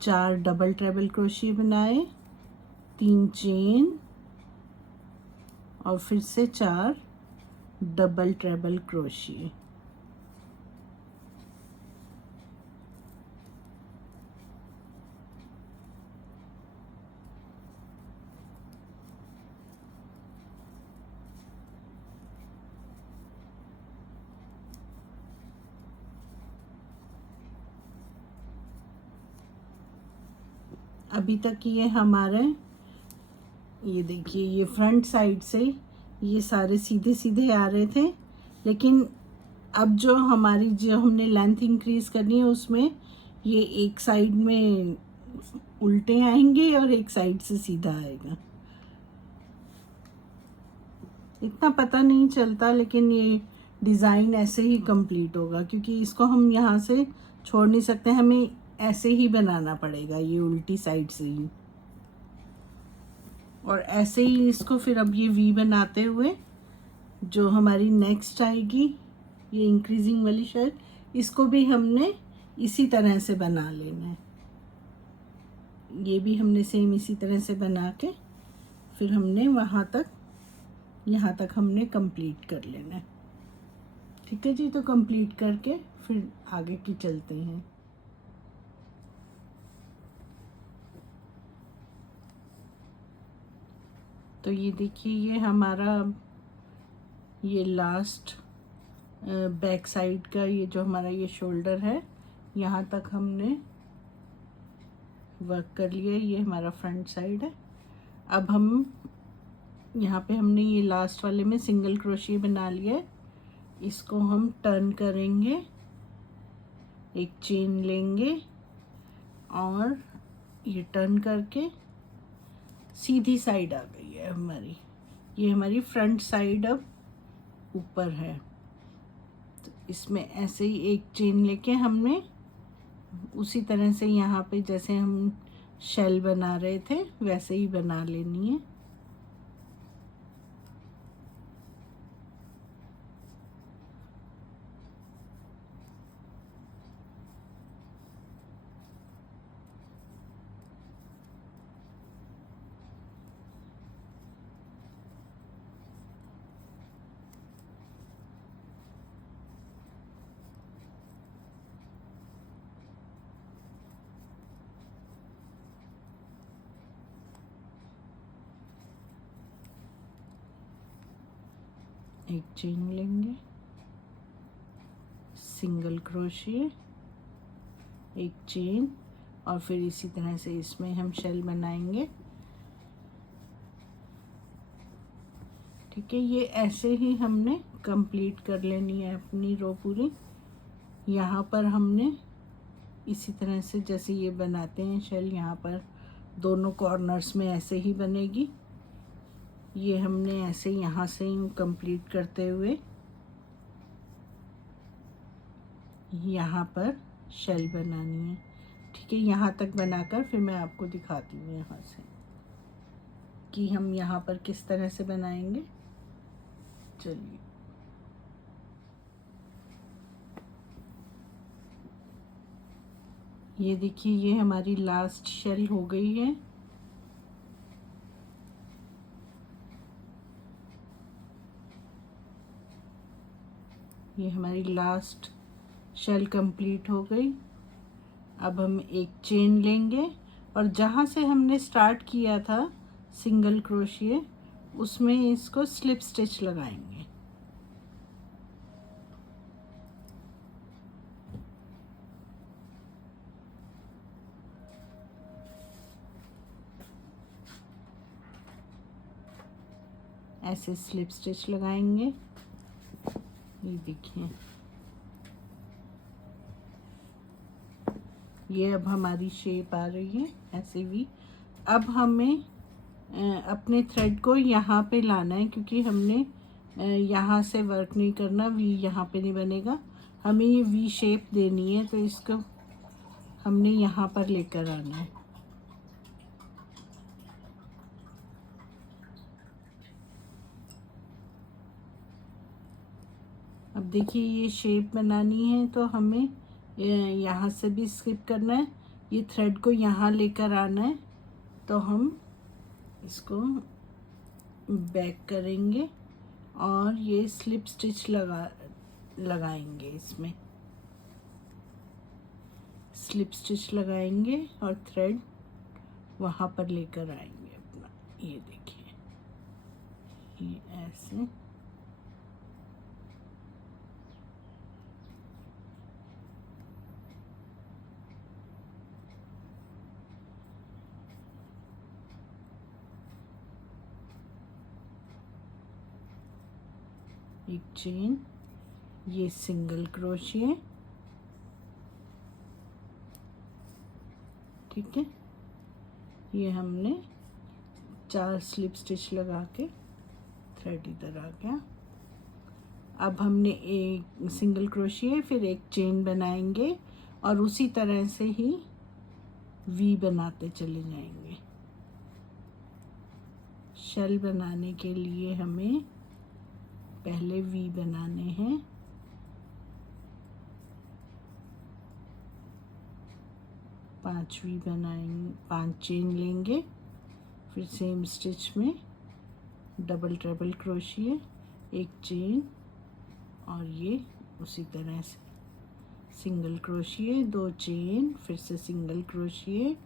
चार डबल ट्रेबल क्रोशिया बनाए, 3 चेन और फिर से 4 डबल ट्रेबल क्रोशिया। अभी तक ये हमारे, ये देखिए, ये फ्रंट साइड से ये सारे सीधे सीधे आ रहे थे, लेकिन अब जो हमारी जो हमने लेंथ इंक्रीज करनी है उसमें ये एक साइड में उल्टे आएंगे और एक साइड से सीधा आएगा। इतना पता नहीं चलता, लेकिन ये डिज़ाइन ऐसे ही कंप्लीट होगा क्योंकि इसको हम यहाँ से छोड़ नहीं सकते, हमें ऐसे ही बनाना पड़ेगा, ये उल्टी साइड से ही। और ऐसे ही इसको फिर अब ये वी बनाते हुए जो हमारी नेक्स्ट आएगी ये इंक्रीजिंग वाली शेल, इसको भी हमने इसी तरह से बना लेना है। ये भी हमने सेम इसी तरह से बना के फिर हमने वहाँ तक, यहाँ तक हमने कंप्लीट कर लेना है। ठीक है जी, तो कंप्लीट करके फिर आगे की चलते हैं। तो ये देखिए, ये हमारा ये लास्ट बैक साइड का ये जो हमारा ये शोल्डर है, यहाँ तक हमने वर्क कर लिया। ये हमारा फ्रंट साइड है। अब हम यहाँ पे हमने ये लास्ट वाले में सिंगल क्रोशिया बना लिया है, इसको हम टर्न करेंगे, एक चेन लेंगे और ये टर्न करके सीधी साइड आ गई है हमारी। ये हमारी फ्रंट साइड अब ऊपर है। तो इसमें ऐसे ही एक चेन लेके हमने उसी तरह से यहाँ पे जैसे हम शेल बना रहे थे वैसे ही बना लेनी है। एक चेन लेंगे, सिंगल क्रोशिया, एक चेन और फिर इसी तरह से इसमें हम शेल बनाएंगे। ठीक है, ये ऐसे ही हमने कंप्लीट कर लेनी है अपनी रो पूरी। यहाँ पर हमने इसी तरह से जैसे ये बनाते हैं शेल, यहाँ पर दोनों कॉर्नर्स में ऐसे ही बनेगी। ये हमने ऐसे यहाँ से ही कंप्लीट करते हुए यहाँ पर शेल बनानी है। ठीक है, यहाँ तक बनाकर फिर मैं आपको दिखाती हूँ यहाँ से कि हम यहाँ पर किस तरह से बनाएंगे। चलिए, ये देखिए, ये हमारी लास्ट शेल हो गई है। ये हमारी लास्ट शेल कंप्लीट हो गई। अब हम एक चेन लेंगे और जहाँ से हमने स्टार्ट किया था सिंगल क्रोशिए उसमें इसको स्लिप स्टिच लगाएंगे। ऐसे स्लिप स्टिच लगाएंगे। ये देखिए, ये अब हमारी शेप आ रही है ऐसे भी। अब हमें अपने थ्रेड को यहाँ पे लाना है, क्योंकि हमने यहाँ से वर्क नहीं करना, वी यहाँ पे नहीं बनेगा, हमें ये वी शेप देनी है, तो इसको हमने यहाँ पर लेकर आना है। अब देखिए, ये शेप बनानी है तो हमें यहाँ से भी स्किप करना है, ये थ्रेड को यहाँ लेकर आना है, तो हम इसको बैक करेंगे और ये स्लिप स्टिच लगाएंगे। इसमें स्लिप स्टिच लगाएंगे और थ्रेड वहाँ पर लेकर आएंगे अपना। ये देखिए, ये ऐसे एक चेन, ये सिंगल क्रोशिए, ठीक है। ये हमने 4 स्लिप स्टिच लगा के थ्रेड इधर आ गया। अब हमने एक सिंगल क्रोशिए फिर एक चेन बनाएंगे और उसी तरह से ही वी बनाते चले जाएंगे। शेल बनाने के लिए हमें पहले वी बनाने हैं। पांच वी बनाएंगे, 5 चेन लेंगे, फिर सेम स्टिच में डबल ट्रिपल क्रोशिए, एक चेन और ये उसी तरह से सिंगल क्रोशिए, 2 चेन, फिर से सिंगल क्रोशिए,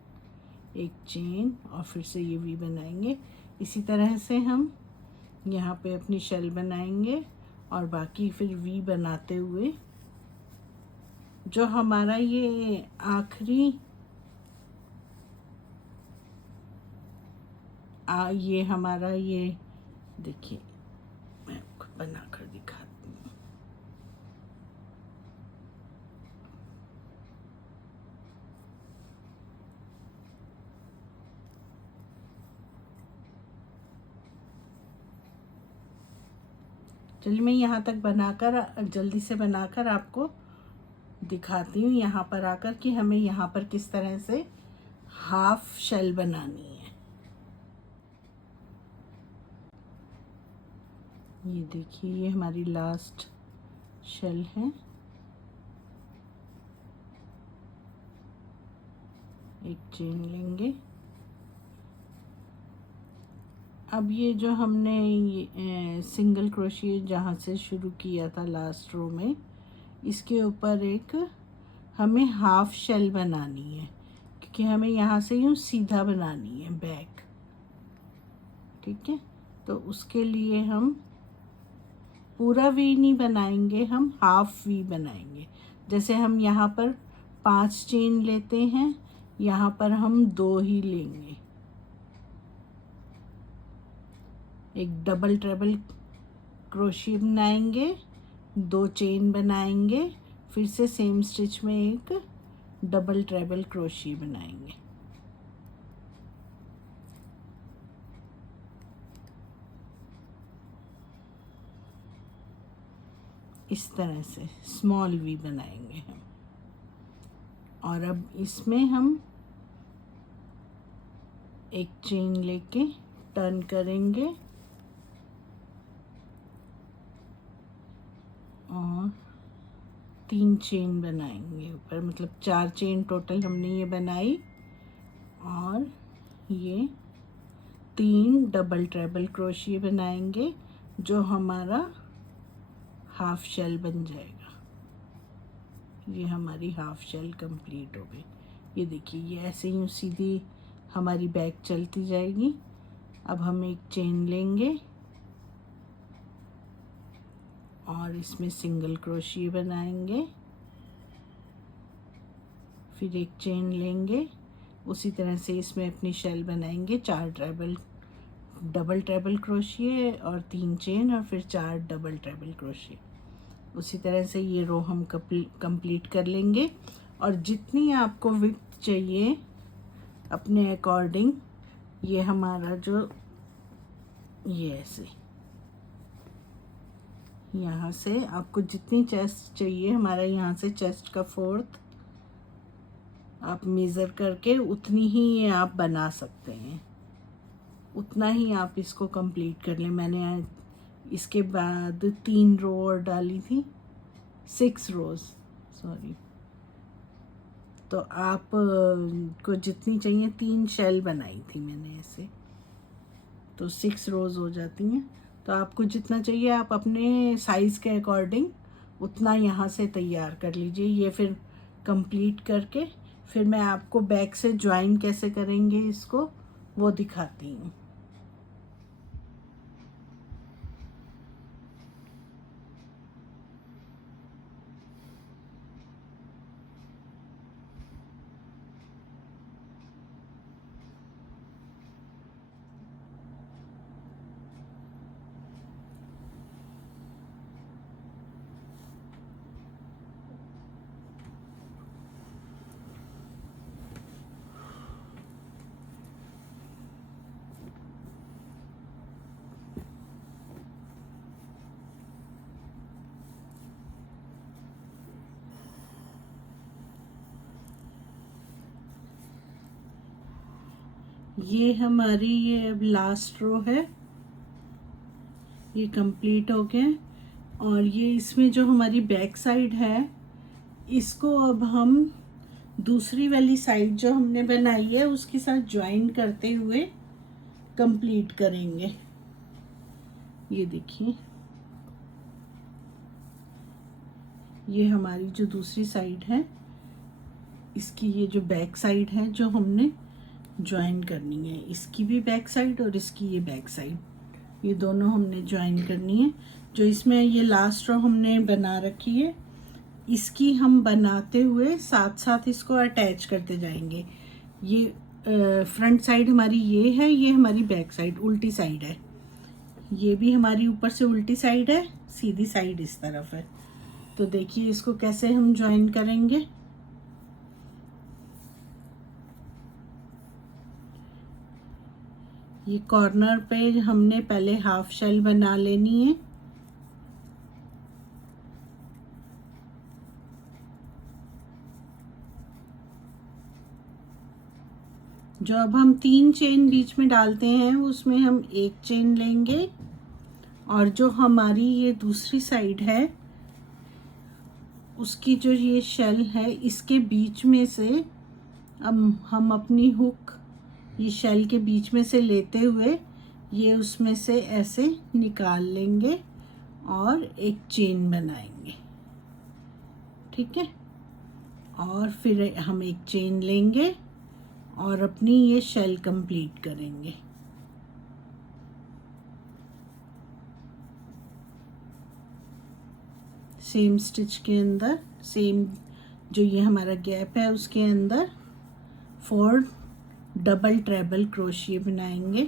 एक चेन और फिर से ये वी बनाएंगे। इसी तरह से हम यहाँ पे अपनी शेल बनाएंगे और बाकी फिर वी बनाते हुए जो हमारा ये आखिरी ये हमारा ये देखिए, मैं आपको बना कर दिखाती हूँ। चलिए, मैं यहाँ तक बनाकर जल्दी से बनाकर आपको दिखाती हूँ यहाँ पर आकर कि हमें यहाँ पर किस तरह से हाफ शेल बनानी है। ये देखिए, ये हमारी लास्ट शेल है। एक चेन लेंगे। अब ये जो हमने ये सिंगल क्रोशिए जहाँ से शुरू किया था लास्ट रो में, इसके ऊपर एक हमें हाफ शेल बनानी है, क्योंकि हमें यहाँ से यूँ सीधा बनानी है बैक, ठीक है। तो उसके लिए हम पूरा वी नहीं बनाएंगे, हम हाफ वी बनाएंगे। जैसे हम यहाँ पर 5 चेन लेते हैं, यहाँ पर हम 2 ही लेंगे। एक डबल ट्रिपल क्रोशिए बनाएंगे, 2 चेन बनाएंगे, फिर से सेम स्टिच में एक डबल ट्रिपल क्रोशिए बनाएंगे। इस तरह से स्मॉल वी बनाएंगे हम। और अब इसमें हम एक चेन लेके टर्न करेंगे और 3 चेन बनाएंगे ऊपर, मतलब 4 चेन टोटल हमने ये बनाई और ये 3 डबल ट्रिपल क्रोशिए बनाएंगे, जो हमारा हाफ शेल बन जाएगा। ये हमारी हाफ शेल कंप्लीट हो गई। ये देखिए, ये ऐसे ही सीधी हमारी बैक चलती जाएगी। अब हम एक चेन लेंगे और इसमें सिंगल क्रोशिया बनाएंगे, फिर एक चेन लेंगे, उसी तरह से इसमें अपनी शेल बनाएंगे। 4 डबल ट्रेबल क्रोशिया और 3 चेन और फिर 4 डबल ट्रेबल क्रोशिया। उसी तरह से ये रो हम कंप्लीट कर लेंगे। और जितनी आपको विड्थ चाहिए अपने अकॉर्डिंग, ये हमारा जो ये ऐसे यहाँ से आपको जितनी चेस्ट चाहिए, हमारा यहाँ से चेस्ट का 4th आप मेज़र करके उतनी ही ये आप बना सकते हैं, उतना ही आप इसको कंप्लीट कर लें। मैंने इसके बाद 3 रो और डाली थी, 6 रोज़ सॉरी। तो आप को जितनी चाहिए, 3 शेल बनाई थी मैंने ऐसे, तो 6 रोज़ हो जाती हैं। तो आपको जितना चाहिए आप अपने साइज़ के अकॉर्डिंग उतना यहाँ से तैयार कर लीजिए। ये फिर कंप्लीट करके फिर मैं आपको बैक से ज्वाइन कैसे करेंगे इसको वो दिखाती हूँ। ये हमारी ये अब लास्ट रो है, ये कंप्लीट हो गया। और ये इसमें जो हमारी बैक साइड है, इसको अब हम दूसरी वाली साइड जो हमने बनाई है उसके साथ ज्वाइन करते हुए कंप्लीट करेंगे। ये देखिए, ये हमारी जो दूसरी साइड है, इसकी ये जो बैक साइड है जो हमने ज्वाइन करनी है, इसकी भी बैक साइड और इसकी ये बैक साइड, ये दोनों हमने ज्वाइन करनी है। जो इसमें ये लास्ट रो हमने बना रखी है, इसकी हम बनाते हुए साथ साथ इसको अटैच करते जाएंगे। ये फ्रंट साइड हमारी ये है, ये हमारी बैक साइड उल्टी साइड है, ये भी हमारी ऊपर से उल्टी साइड है, सीधी साइड इस तरफ है। तो देखिए इसको कैसे हम ज्वाइन करेंगे। ये कॉर्नर पे हमने पहले हाफ शेल बना लेनी है। जो अब हम 3 चेन बीच में डालते हैं उसमें हम एक चेन लेंगे और जो हमारी ये दूसरी साइड है उसकी जो ये शेल है इसके बीच में से अब हम अपनी हुक ये शेल के बीच में से लेते हुए ये उसमें से ऐसे निकाल लेंगे और एक चेन बनाएंगे, ठीक है। और फिर हम एक चेन लेंगे और अपनी ये शेल कंप्लीट करेंगे। सेम स्टिच के अंदर, सेम जो ये हमारा गैप है उसके अंदर 4 डबल ट्रेबल क्रोशिया बनाएंगे।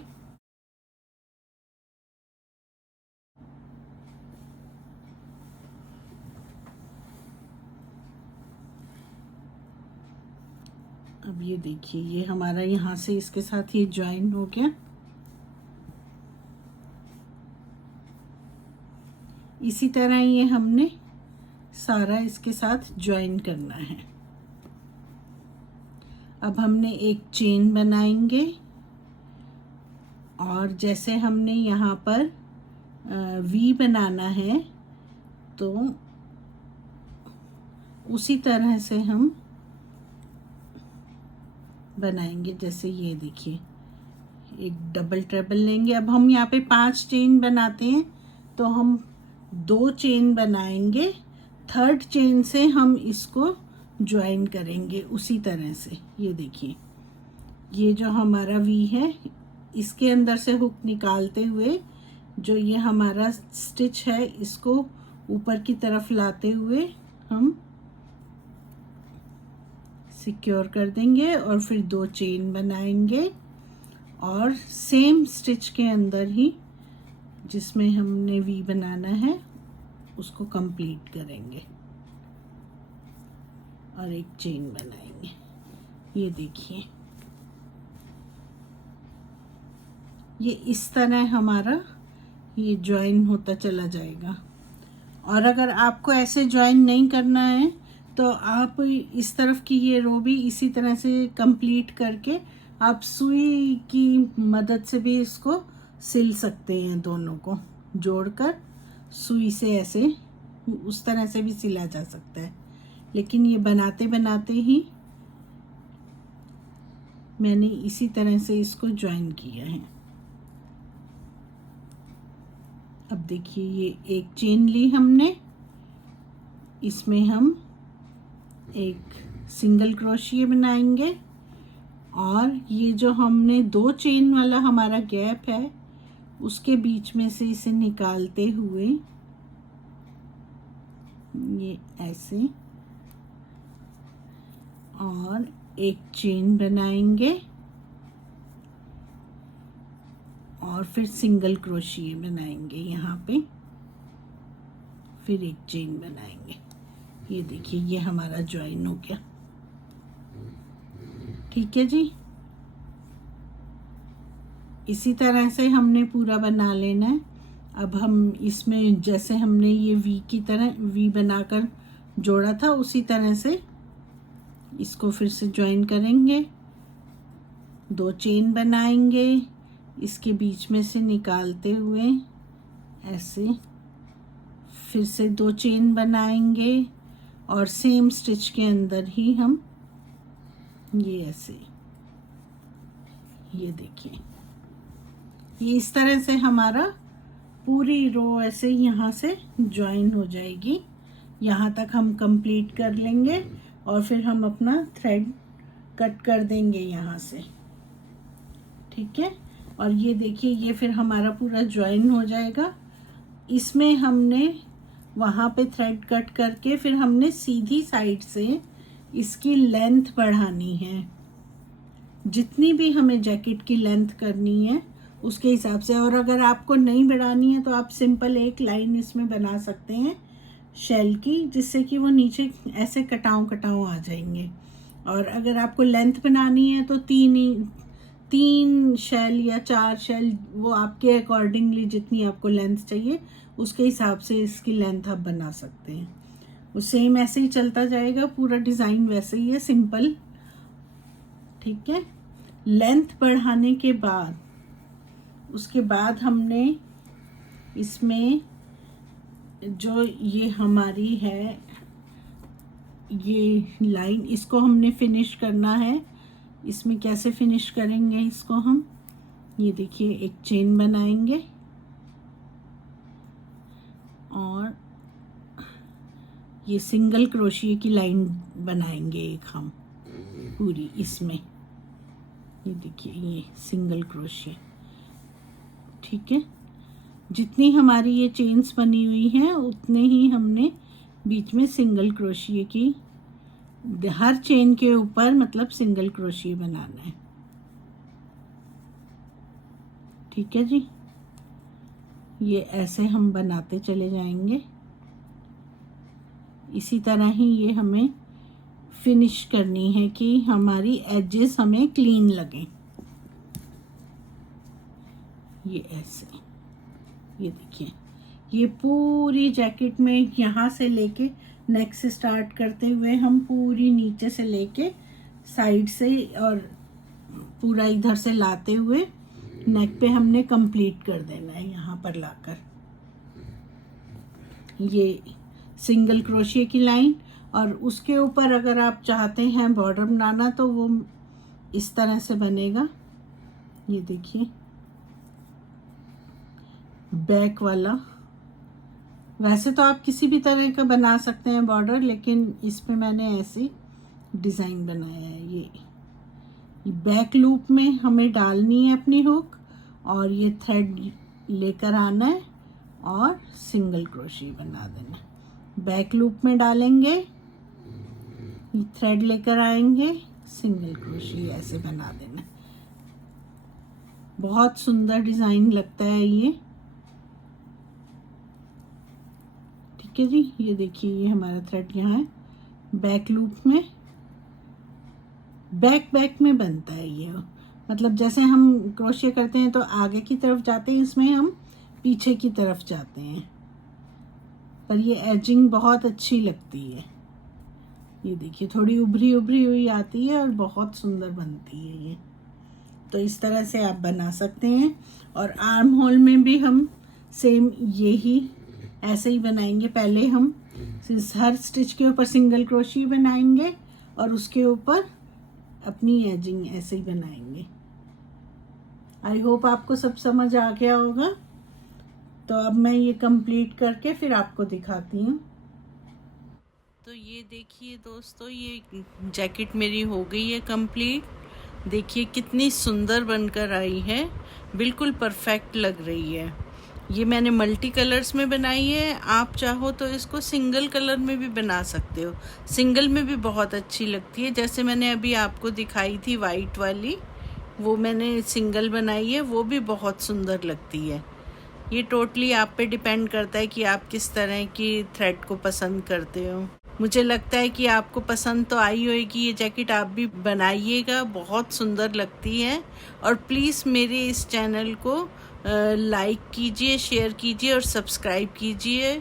अब ये देखिए, ये हमारा यहाँ से इसके साथ ये ज्वाइन हो गया। इसी तरह ये हमने सारा इसके साथ ज्वाइन करना है। अब हमने एक चेन बनाएंगे और जैसे हमने यहाँ पर वी बनाना है तो उसी तरह से हम बनाएंगे। जैसे ये देखिए, एक डबल ट्रेबल लेंगे। अब हम यहाँ पे 5 चेन बनाते हैं तो हम 2 चेन बनाएंगे, थर्ड चेन से हम इसको ज्वाइन करेंगे उसी तरह से। ये देखिए, ये जो हमारा वी है इसके अंदर से हुक निकालते हुए जो ये हमारा स्टिच है इसको ऊपर की तरफ लाते हुए हम सिक्योर कर देंगे और फिर 2 चेन बनाएंगे और सेम स्टिच के अंदर ही जिसमें हमने वी बनाना है उसको कंप्लीट करेंगे और एक चेन बनाएंगे। ये देखिए, ये इस तरह हमारा ये ज्वाइन होता चला जाएगा। और अगर आपको ऐसे ज्वाइन नहीं करना है तो आप इस तरफ की ये रो भी इसी तरह से कंप्लीट करके आप सुई की मदद से भी इसको सिल सकते हैं। दोनों को जोड़कर सुई से ऐसे उस तरह से भी सिला जा सकता है, लेकिन ये बनाते बनाते ही मैंने इसी तरह से इसको ज्वाइन किया है। अब देखिए, ये एक चेन ली हमने, इसमें हम एक सिंगल क्रोशिया बनाएंगे और ये जो हमने 2 चेन वाला हमारा गैप है उसके बीच में से इसे निकालते हुए ये ऐसे और एक चेन बनाएंगे और फिर सिंगल क्रोशिया बनाएंगे यहाँ पे, फिर एक चेन बनाएंगे। ये देखिए, ये हमारा ज्वाइन हो गया। ठीक है जी, इसी तरह से हमने पूरा बना लेना है। अब हम इसमें जैसे हमने ये वी की तरह वी बनाकर जोड़ा था उसी तरह से इसको फिर से ज्वाइन करेंगे, 2 चेन बनाएंगे, इसके बीच में से निकालते हुए ऐसे फिर से 2 चेन बनाएंगे और सेम स्टिच के अंदर ही हम ये ऐसे, ये देखिए, ये इस तरह से हमारा पूरी रो ऐसे यहाँ से ज्वाइन हो जाएगी। यहाँ तक हम कंप्लीट कर लेंगे और फिर हम अपना थ्रेड कट कर देंगे यहाँ से। ठीक है, और ये देखिए, ये फिर हमारा पूरा ज्वाइन हो जाएगा। इसमें हमने वहाँ पे थ्रेड कट करके फिर हमने सीधी साइड से इसकी लेंथ बढ़ानी है, जितनी भी हमें जैकेट की लेंथ करनी है उसके हिसाब से। और अगर आपको नहीं बढ़ानी है तो आप सिंपल एक लाइन इसमें बना सकते हैं शेल की, जिससे कि वो नीचे ऐसे कटाव कटाव आ जाएंगे। और अगर आपको लेंथ बनानी है तो 3 शेल या 4 शेल, वो आपके अकॉर्डिंगली जितनी आपको लेंथ चाहिए उसके हिसाब से इसकी लेंथ आप बना सकते हैं। वो सेम ऐसे ही चलता जाएगा, पूरा डिज़ाइन वैसे ही है, सिंपल। ठीक है, लेंथ बढ़ाने के बाद उसके बाद हमने इसमें जो ये हमारी है ये लाइन, इसको हमने फिनिश करना है। इसमें कैसे फिनिश करेंगे इसको हम, ये देखिए, एक चेन बनाएंगे और ये सिंगल क्रोशिया की लाइन बनाएंगे एक हम पूरी इसमें। ये देखिए, ये सिंगल क्रोशिया। ठीक है, जितनी हमारी ये चेन्स बनी हुई हैं उतने ही हमने बीच में सिंगल क्रोशिया की, हर चेन के ऊपर मतलब सिंगल क्रोशिया बनाना है। ठीक है जी, ये ऐसे हम बनाते चले जाएंगे। इसी तरह ही ये हमें फिनिश करनी है कि हमारी एजेस हमें क्लीन लगें। ये ऐसे, ये देखिए, ये पूरी जैकेट में यहाँ से लेके नेक से स्टार्ट करते हुए हम पूरी नीचे से लेके साइड से और पूरा इधर से लाते हुए नेक पे हमने कंप्लीट कर देना है। यहाँ पर लाकर ये सिंगल क्रोशिया की लाइन, और उसके ऊपर अगर आप चाहते हैं बॉर्डर बनाना तो वो इस तरह से बनेगा। ये देखिए, बैक वाला वैसे तो आप किसी भी तरह का बना सकते हैं बॉर्डर, लेकिन इसमें मैंने ऐसी डिज़ाइन बनाया है। ये बैक लूप में हमें डालनी है अपनी हुक, और ये थ्रेड लेकर आना है और सिंगल क्रोशे बना देना। बैक लूप में डालेंगे, थ्रेड लेकर आएंगे, सिंगल क्रोशे ऐसे बना देना। बहुत सुंदर डिज़ाइन लगता है ये। ठीक है जी, ये देखिए ये हमारा थ्रेड यहाँ है बैक लूप में, बैक में बनता है ये। मतलब जैसे हम क्रोशे करते हैं तो आगे की तरफ जाते हैं, इसमें हम पीछे की तरफ जाते हैं, पर ये एजिंग बहुत अच्छी लगती है। ये देखिए थोड़ी उभरी हुई आती है और बहुत सुंदर बनती है ये। तो इस तरह से आप बना सकते हैं। और आर्म होल में भी हम सेम यही ऐसे ही बनाएंगे। पहले हम हर स्टिच के ऊपर सिंगल क्रोशे बनाएंगे और उसके ऊपर अपनी एजिंग ऐसे ही बनाएंगे। आई होप आपको सब समझ आ गया होगा। तो अब मैं ये कंप्लीट करके फिर आपको दिखाती हूँ। तो ये देखिए दोस्तों, ये जैकेट मेरी हो गई है कंप्लीट। देखिए कितनी सुंदर बनकर आई है, बिल्कुल परफेक्ट लग रही है। ये मैंने मल्टी कलर्स में बनाई है। आप चाहो तो इसको सिंगल कलर में भी बना सकते हो, सिंगल में भी बहुत अच्छी लगती है। जैसे मैंने अभी आपको दिखाई थी वाइट वाली, वो मैंने सिंगल बनाई है, वो भी बहुत सुंदर लगती है। ये टोटली आप पे डिपेंड करता है कि आप किस तरह की थ्रेड को पसंद करते हो। मुझे लगता है कि आपको पसंद तो आई होगी ये जैकेट, आप भी बनाइएगा, बहुत सुंदर लगती है। और प्लीज़ मेरे इस चैनल को लाइक कीजिए, शेयर कीजिए और सब्सक्राइब कीजिए।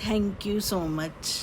Thank you so much.